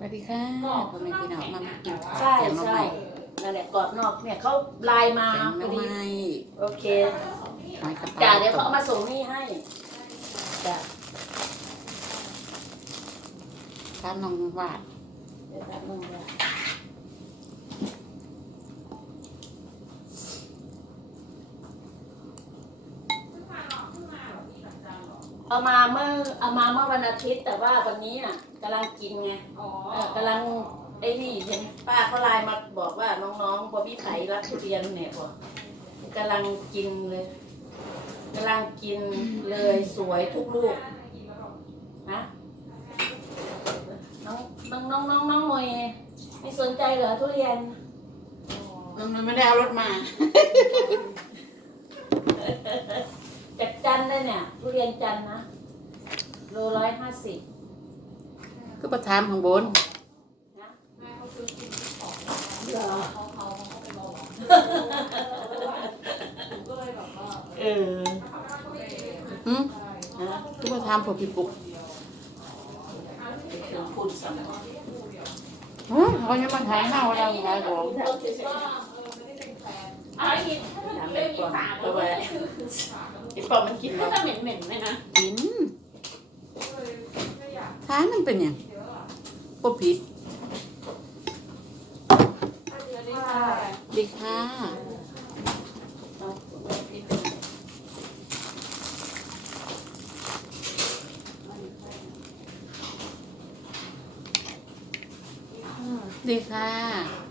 สวัสดีค่ะพ่อแม่พี่น้องมามากินใช่แกงหน่อใช่ไม้นั่นแหละกรอบนอกเนี่ยเขาไลน์มาแกงหพน่ออดีไม้โอเคหอยกระเพราจ้าเดี๋ยวเขาเอามาส่งนี่ให้จ้าข้าวน้องวาดเดี๋ยวแป๊บนึงนะเอามาเมื่อเอามาเมื่อวันอาทิตย์แต่ว่าวันนี้น่ะกำลังกินไงอ๋อ เออกำลังไอ้นี่เห็นป้าเขาไลน์มาบอกว่าน้องๆบอบี้ไผ่รับทุเรียนเนี่ยบอกกำลังกินเลยกำลังกินเลยสวยทุกลูกนะน้องน้องน้องน้องน้องหน่อยไม่สนใจเหรอทุเรียนน้องไม่ได้เอารถมา จากจันทร์เลยเนี่ยทุเรียนจันทร์นะโลร้อยห้าสิบ ก็ประทามข้างบนนะแม่เขาซื้อกินของเหรอเขาเขาเขาเป็นเบาหวานหนูก็เลยแบบว่าเออเขาไม่กินหืมนะก็ประทามผมพี่ปุ๊กถึงพูดซ้ำเฮ้ยเขายังมาขายข้าวเราขายของว่าเออไม่ได้เป็นแฟนอะไรอีกถ้าถามมันไปไม่มีก่อนฝาตัวไว้ไอ้ปอมมันกินก็แล้วจะเหม็นๆเลยนะกินเลยไม่อยากท้ายมันเป็นอย่าง เยอะอะปผิดดีค่ะดีค่ะ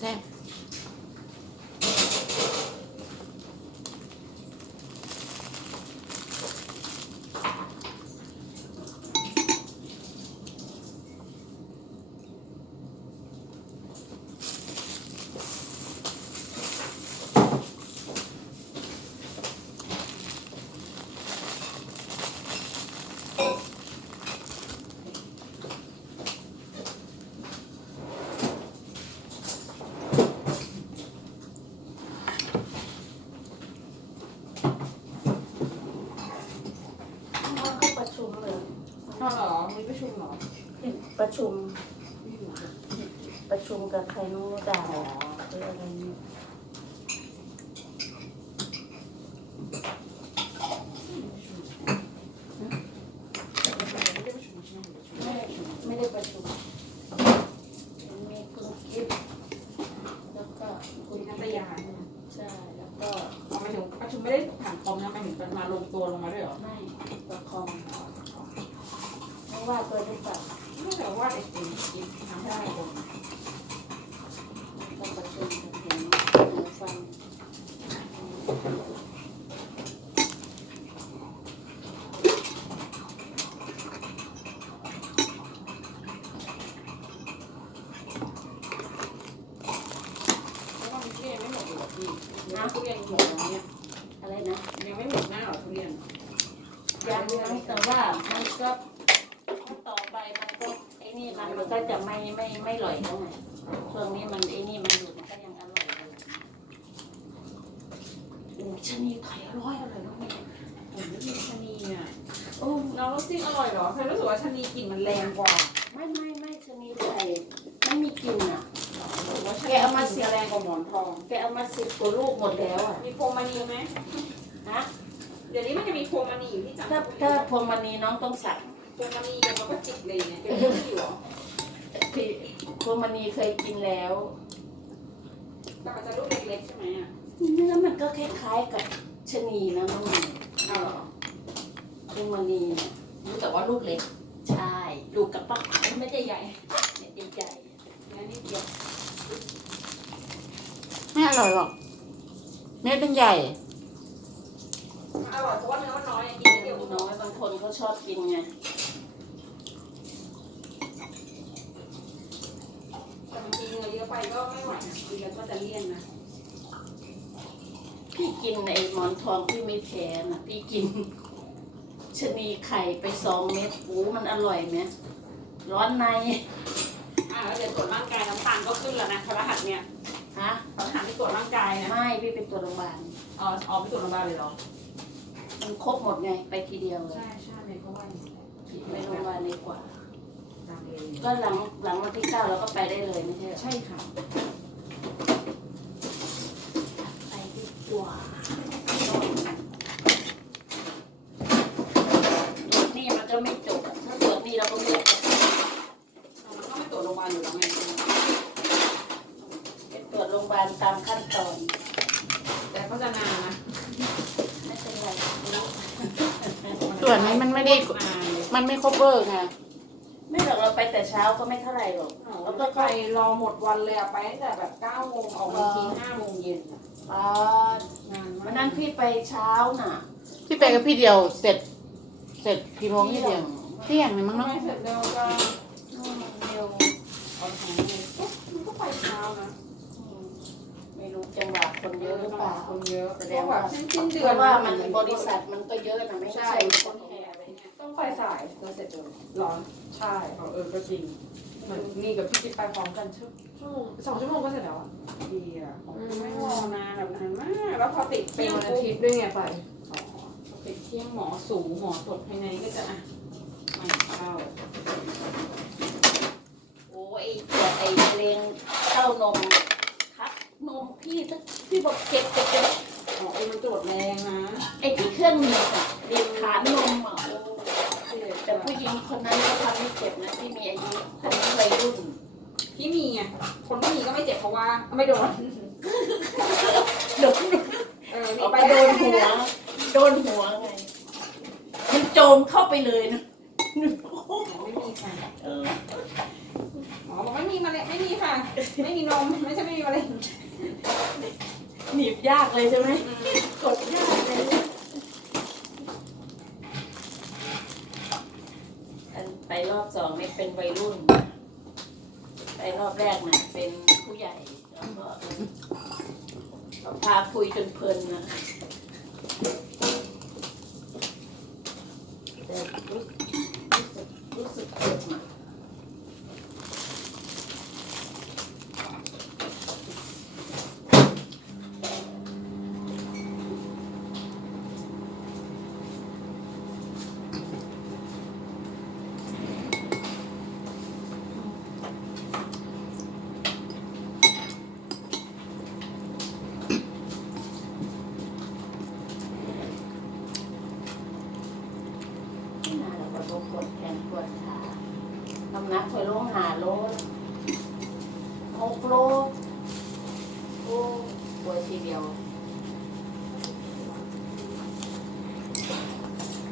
แซ่บ ชุม ประชุมกับใครนู้นด่าหรืออะไรเนี่ยไม่ไม่ได้ประชุมมีคุณกิฟต์แล้วก็คุคุณณพันัตตยายาใช่ไหมใช่แล้วก็อ๋อหมายถึงประชุมไม่ได้ผ่านคอมนะหมายถึงเป็นมาลงตัวลงมาด้วยเหรอไม่ประคองไม่ว่าตัวหรือเปล่า ไม่แต่ว่าไอ้สิ่งที่ทำให้คนต้องประชุมกันเห็นหูฟัง เพราะว่าทุเรียนไม่หมดอยู่หรอกพี่นะทุเรียนหมดแล้วเนี่ย อะไรนะ ยังไม่หมดหน้าหรอทุเรียน ยังยังแต่ว่ามันก็ถ้าต่อไปมันก็ไอ้นี่มันมันก็ จะไม่ไม่ไม่อร่อยแล้วไงช่วงนี้มันไอ้นี่มันอยู่มันก็ยังอร่อยอยู่โอ้ชะนีไข่อร่อยอร่อยมากเลยผมไม่มีชะนีอะโอ้น้องลูกจิ้งอร่อยเหรอเคยรู้สึกว่าชะนีกลิ่นมันแรงกว่า ไม่ไม่ไม่ชะนีไข่ไม่มีกลิ่นอะหรือว่าชะแกนีเอามาเสียแรงกว่าหมอนทอง แกเอามาสิบกว่าลูกหมดแล้วอะ มีพวงมณีไหมฮะเดี๋ยวนี้มันจะมีพวงมณีอยู่ที่จันทถ้าบุรีถ้าพวงมณีน้องต้องสั่ง พวงมณีเดี๋ยวมันก็จิกเลยเนี่ยเป็นเรื่องที่อยู่เหรอ คือพวงมณีเคยกินแล้วแต่มันจะลูกเล็กๆใช่ไหมอะเนื้อมันก็คล้ายๆกับชะนีนะน้องหมีเอาเหรอพวงมณีเนี่ยรู้แต่ว่าลูกเล็ก ใช่ลูกกระปักไม่ได้ใหญ่ไม่ได้ใหญ่งั้นนิดเดียวไม่อร่อยหรอก เม็ดเป็นใหญ่ อร่อยเพราะว่าเนื้อมันน้อยกินนิดเดียวน้อยบางคนเขาชอบกินไง แต่บางทีเนื้อเยอะ ไปก็ไม่ไหวนะกินแล้วก็จะเลี่ยนนะ พี่กินไอ้หมอนทองที่ไม่แพ้น่ะพี่กินชะนีไข่ไปสองเม็ดโอ้มันอร่อยไหมร้อนในอ่าแล้วเดี๋ยวตรวจร่างกายน้ำตาลก็ขึ้นแล้วนะพระหัสเนี่ยฮะพระหัสที่ตรวจร่างกายนะไม่พี่ไปตรวจโรงพยาบาลอ๋ออ๋อไปตรวจโรงพยาบาลเลยเหรอมันครบหมดไงไปทีเดียวเลยใช่ใช่เลยเพราะว่าไปโรงพยาบาลดีกว่า ตามเลยก็หลังหลังวันที่เก้าเราก็ไปได้เลยไม่ใช่เหรอใช่ค่ะ ไปดีกว่าตรวจนี่มันก็ไม่จบอะถ้าตรวจนี่เราก็ไม่ได้มันก็ไปตรวจโรงพยาบาลอยู่แล้วไงไปตรวจโรงพยาบาลตามขั้นตอน แต่ก็จะนานนะไม่เป็นไร ส่วนนี้มันไม่ได้ นานเลยมันไม่ครบเวอร์ไง ไม่หรอกเราไปแต่เช้าก็ไม่เท่าไหร่หรอก แล้วก็ไปรอหมดวันเลยอะไปตั้งแต่แบบเก้าโมงออกมาทีห้าโมงเย็นอะอ่านานวันมานั้กนพี่ไปเช้าน่ะ พี่ไปกับพี่เดียวเสร็จ เสร็จกี่โมงพี่เดียวเที่ยงเลยมั้งทำเนาะไมเสร็จเร็วจังนู่นมันเร็วเอาของเลยมันก็ไปเช้านะอืมไม่รู้จังหวะคนเยอะหรือเปล่าคนเยอะแสแสดดงงว่าว่าสิ้นสิ้นเดืเพอนราะว่ามันบริษัทมันก็เยอะนะไม่ใช่ใช่คคน ต้องไปสายเราเสร็จเร็วร้อน ใช่เอาเออก็จริงเหมือนมีกับพี่จิ๊บไปพร้อมกันชั่วชั่วโมงสองชั่วโมงก็เสร็จแล้วอะดีอะของคุณไม่รอนานแบบนั้นมากแล้วพอติดเป็นเที่ยงวันอาปุ๊บทิตย์ด้วยไงไปอ๋อพอติดเที่ยงหมอสูงหมอตรวจภายในก็จะอะไม่เข้าโอ้ยเกิดไอ้มะเร็งเต้านมครับนมพี่ถ้าพี่บอกเจ็บเจ็บเจ็บอ๋อเออมันตรวจแรงนะไอ้ที่เครื่องหนีบอะหนีบขานมอะโอ้ เจ็บ แต่ ผู้หญิงคนนั้นก็ทำให้เจ็บนะที่มีอายุอันนี้วัยรุ่นพี่มีไงคนไม่มีก็ไม่เจ็บเพราะว่าไม่โดนโดนเออมีเอาไปไปโดนหัว โดนหัวไง มันโจมเข้าไปเลยนะไม่มีค่ะเออหมอบอกไม่มีมะเร็งไม่มีค่ะ ไม่มีนมไม่ใช่ไม่มีมะเร็งหนีบยากเลยใช่ไหมกดยากเลยอันไป รอบสองนี่เป็นวัยรุ่น ไปรอบแรกน่ะเป็นผู้ใหญ่แล้วก็ก็พาคุยจนเพลินนะ